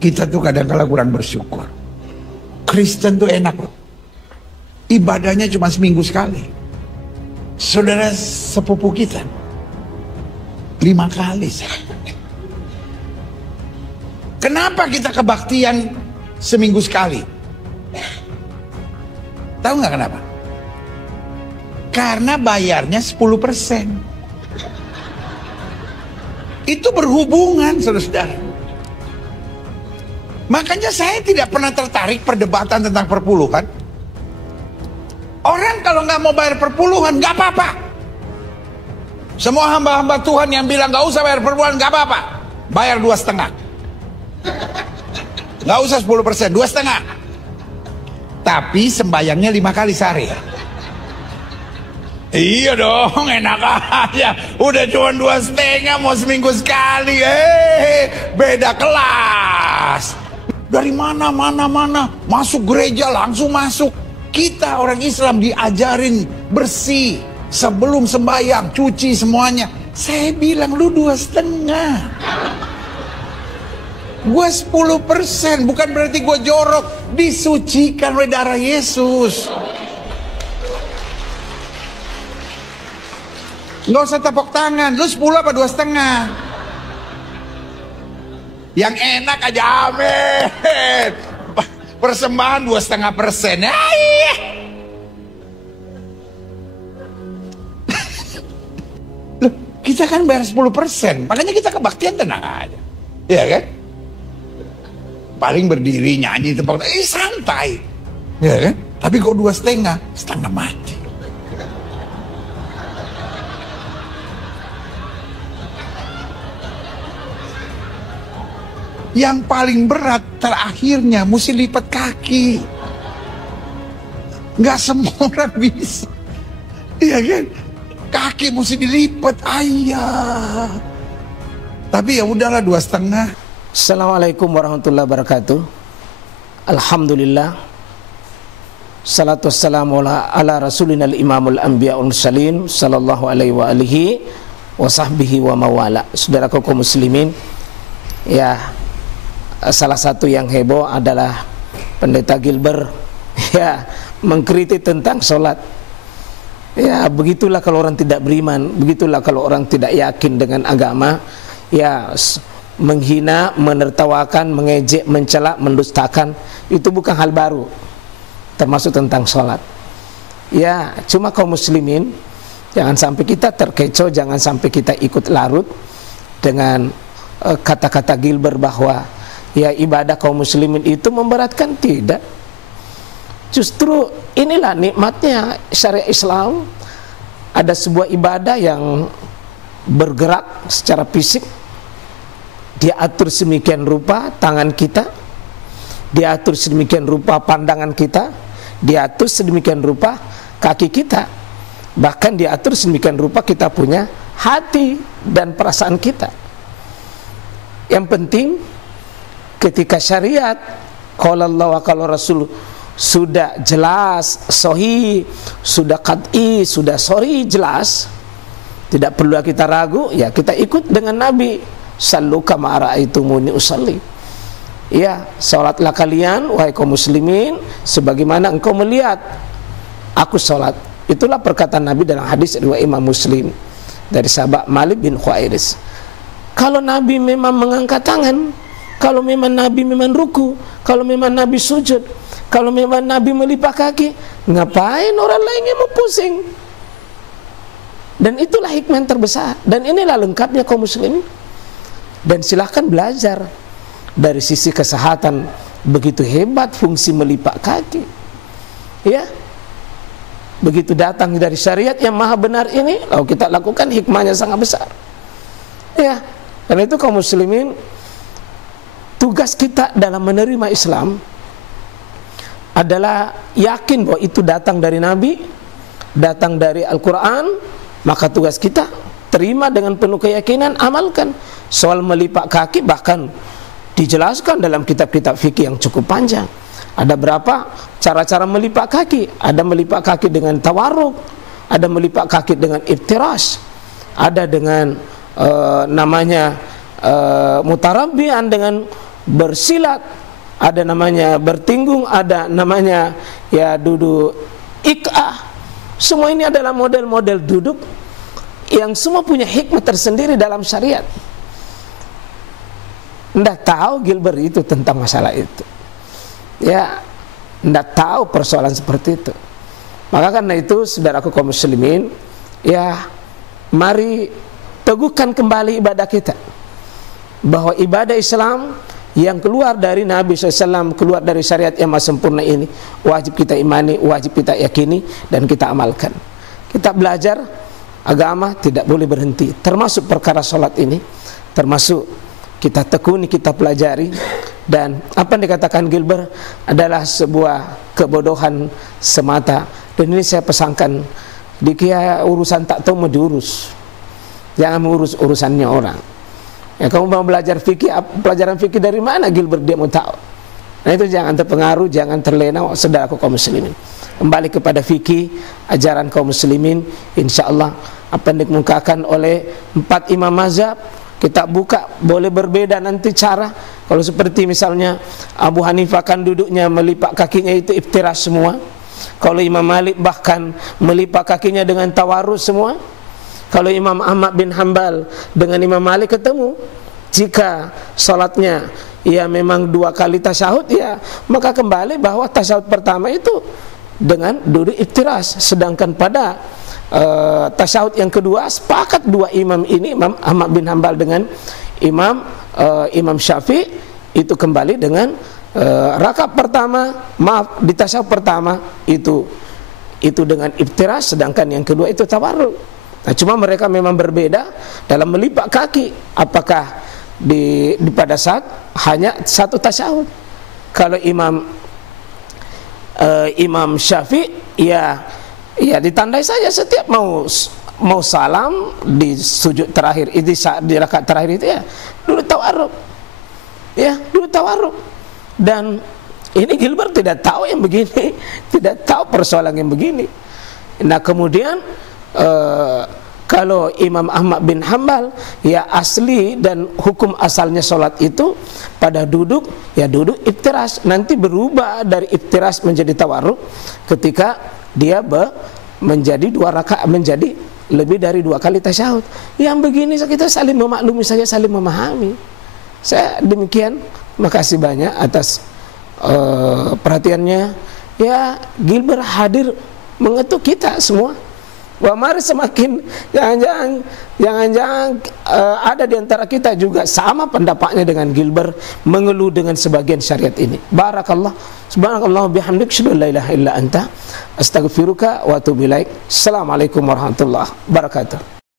Kita tuh kadang-kala kurang bersyukur. Kristen tuh enak loh. Ibadahnya cuma seminggu sekali. Saudara sepupu kita 5 kali. Kenapa kita kebaktian seminggu sekali? Tahu nggak kenapa? Karena bayarnya 10%. Itu berhubungan, saudara-saudara. Makanya saya tidak pernah tertarik perdebatan tentang perpuluhan. Orang kalau nggak mau bayar perpuluhan nggak apa-apa. Semua hamba-hamba Tuhan yang bilang nggak usah bayar perpuluhan nggak apa-apa, bayar 2,5. Nggak usah 10%, 2,5. Tapi sembayangnya 5 kali sehari. Iya dong, enak aja. Udah cuma 2,5 mau seminggu sekali. Beda kelas. Dari mana masuk gereja langsung masuk. Kita orang Islam diajarin bersih sebelum sembahyang, cuci semuanya. Saya bilang lu 2,5. Gue 10%, bukan berarti gue jorok. Disucikan oleh darah Yesus. Nggak usah tepuk tangan. Lu 10 apa 2,5? Yang enak aja, amin. Persembahan 2,5%. Iya. Loh, kita kan bayar 10%. Makanya kita kebaktian tenang aja. Iya kan? Paling berdiri nyanyi tepuk tangan, santai. Iya kan? Tapi kok 2,5, setengah mati. Yang paling berat terakhirnya mesti lipat kaki. Nggak semua orang bisa. Iya kan? Kaki mesti dilipat. Ayah. Tapi ya udahlah 2,5. Assalamualaikum warahmatullahi wabarakatuh. Alhamdulillah. Salatu wassalamu ala rasulina al-imamul anbiya al-mursalin sallallahu alaihi wa alihi wa sahbihi wa mawala. Saudaraku kaum muslimin, ya, salah satu yang heboh adalah Pendeta Gilbert ya mengkritik tentang sholat. Ya begitulah kalau orang tidak beriman, begitulah kalau orang tidak yakin dengan agama. Ya menghina, menertawakan, mengejek, mencela, mendustakan, itu bukan hal baru, termasuk tentang sholat. Ya cuma kaum muslimin jangan sampai kita terkecoh, jangan sampai kita ikut larut dengan kata-kata Gilbert bahwa ya ibadah kaum muslimin itu memberatkan. Tidak. Justru inilah nikmatnya syariat Islam. Ada sebuah ibadah yang bergerak secara fisik, diatur sedemikian rupa tangan kita, diatur sedemikian rupa pandangan kita, diatur sedemikian rupa kaki kita, bahkan diatur sedemikian rupa kita punya hati dan perasaan kita. Yang penting ketika syariat qala Allah wa qala Rasul sudah jelas, sahih, sudah qat'i, sudah sahih, jelas, tidak perlu kita ragu, ya kita ikut dengan Nabi. Sallu kama ra'aitumuni usalli. Ya, salatlah kalian wahai kaum muslimin sebagaimana engkau melihat aku salat. Itulah perkataan Nabi dalam hadis riwayat Imam Muslim dari sahabat Malik bin Khuairis. Kalau Nabi memang mengangkat tangan, kalau memang Nabi memang ruku, kalau memang Nabi sujud, kalau memang Nabi melipat kaki, ngapain orang lain yang mau pusing? Dan itulah hikmah terbesar. Dan inilah lengkapnya kaum muslimin. Dan silahkan belajar dari sisi kesehatan, begitu hebat fungsi melipat kaki. Ya, begitu datang dari syariat yang maha benar ini, lalu kita lakukan, hikmahnya sangat besar. Ya, karena itu kaum muslimin, tugas kita dalam menerima Islam adalah yakin bahwa itu datang dari Nabi, datang dari Al-Quran. Maka tugas kita terima dengan penuh keyakinan, amalkan. Soal melipat kaki bahkan dijelaskan dalam kitab-kitab fikih yang cukup panjang. Ada berapa cara-cara melipat kaki. Ada melipat kaki dengan tawarruk, ada melipat kaki dengan iftirash, ada dengan namanya mutarabbian, dengan bersilat, ada namanya bertinggung, ada namanya ya duduk ik'ah. Semua ini adalah model-model duduk yang semua punya hikmah tersendiri dalam syariat. Nggak tahu Gilbert itu tentang masalah itu, ya nggak tahu persoalan seperti itu. Maka karena itu, saudaraku kaum muslimin, ya mari teguhkan kembali ibadah kita, bahwa ibadah Islam yang keluar dari Nabi SAW, keluar dari syariat yang maha sempurna ini, wajib kita imani, wajib kita yakini, dan kita amalkan. Kita belajar agama tidak boleh berhenti, termasuk perkara sholat ini, termasuk kita tekuni, kita pelajari. Dan apa yang dikatakan Gilbert adalah sebuah kebodohan semata. Dan ini saya pesankan, dikira urusan tak tahu mau diurus, jangan mengurus urusannya orang. Ya, kamu mau belajar fikih, pelajaran fikih dari mana Gilbert dia mau tahu? Nah itu jangan terpengaruh, jangan terlena, saudaraku kaum muslimin. Kembali kepada fikih, ajaran kaum muslimin, insya Allah apa yang dikemukakan oleh 4 imam mazhab, kita buka, boleh berbeda nanti cara. Kalau seperti misalnya Abu Hanifah kan duduknya melipat kakinya itu iftiras semua. Kalau Imam Malik bahkan melipat kakinya dengan tawarrus semua. Kalau Imam Ahmad bin Hanbal dengan Imam Malik ketemu, jika salatnya ya memang 2 kali tasyahud, ya maka kembali bahwa tasyahud pertama itu dengan duduk iftiras. Sedangkan pada tasyahud yang kedua, sepakat 2 imam ini, Imam Ahmad bin Hanbal dengan Imam Syafi'i, itu kembali dengan rakaat pertama, di tasyahud pertama itu dengan iftiras, sedangkan yang kedua itu tawarruk. Nah, cuma mereka memang berbeda dalam melipat kaki, apakah pada saat hanya 1 tasyahud. Kalau Imam Syafi'i ya ditandai saja setiap mau salam di sujud terakhir, di rakaat terakhir itu ya dulu tawarruk, ya dulu tawarruk. Dan ini Gilbert tidak tahu yang begini, tidak tahu persoalan yang begini. Nah kemudian kalau Imam Ahmad bin Hanbal, ya asli dan hukum asalnya sholat itu pada duduk, ya duduk iftiras, nanti berubah dari iftiras menjadi tawarruk ketika dia menjadi 2 rakaat, menjadi lebih dari 2 kali tasyahud. Yang begini kita saling memaklumi saja, saling memahami. Saya demikian, makasih banyak atas perhatiannya. Ya Gilbert hadir mengetuk kita semua. Wah, mari semakin jangan-jangan ada di antara kita juga sama pendapatnya dengan Gilbert, mengeluh dengan sebagian syariat ini. Barakallah, subhanakallah bihamdik, asyhadu an la ilaha illa anta, astaghfiruka wa atubu ilaik. Assalamualaikum warahmatullahi wabarakatuh.